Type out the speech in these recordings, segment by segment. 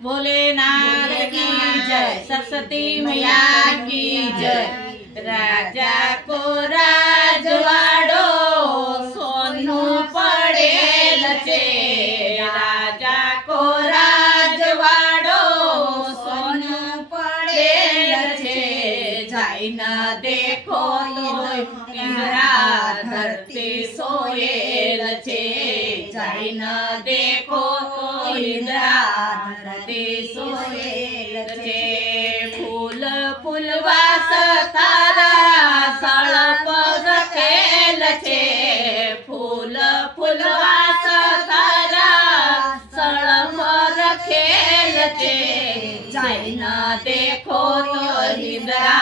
भोलेनाथ की जय, सरस्वती मैया की जय। राजा को राजवाड़ो सोनू पड़ेल छे, राजा को राजवाड़ो सोनू पड़ेल छे। जाई न देखो तो इंद्रा धरती सोएल छे, जाई न देखो तो इंद्रा धरती सोएल छे। फूल फूलवास तारा सळप रखेल छे, फूल फूलवास तारा सळप रखेल छे। जाई न देखो तो इंद्रा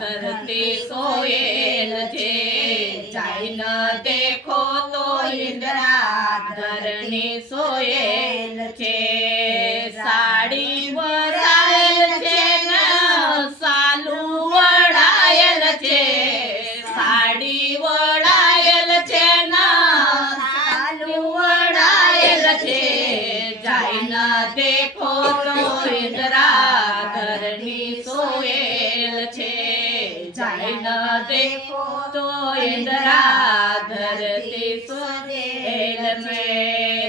धरती सोएल छे, जाई न देखो तो इंद्रा धरणी सोएल छे। साड़ी वरायल छे न सालू वडायल छे, साड़ी वडायल छे न सालू वडायल छे। जाई न देखो तो इंद्रा धरणी सोएल छे, जाई न देखो तो इंद्रा धरती सोएल छे।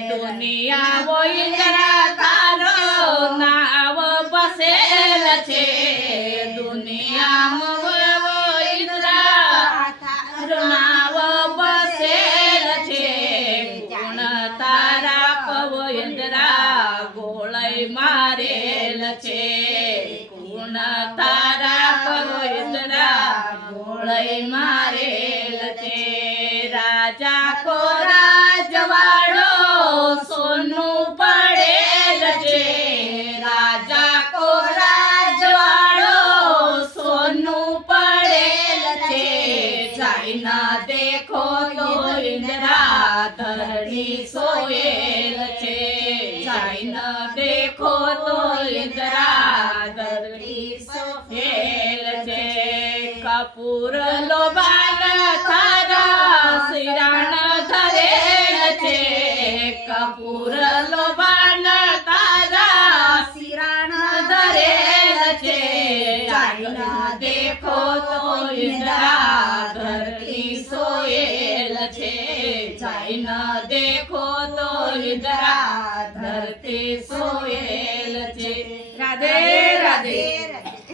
दुनिया वो इंद्रा तारो नाव बसेल छे, दुनिया वो इंद्रा तारो नाव बसेल छे। गुण तारा पव इंद्रा गोळै मारेल छे, गुण तारा पव इंद्रा गोळै मारेल छे। राजा को राजवाड़ो सोनू पड़ेल छे, राजा को राजवाड़ो सोनू पड़ेल छे। जाई न देखो तो इंद्रा धरणी सोएल छे, जाई न देखो तो इंद्रा धरणी सोएल छे। कपूर लोबान थारा सिराण धरेल छे, कपूर लो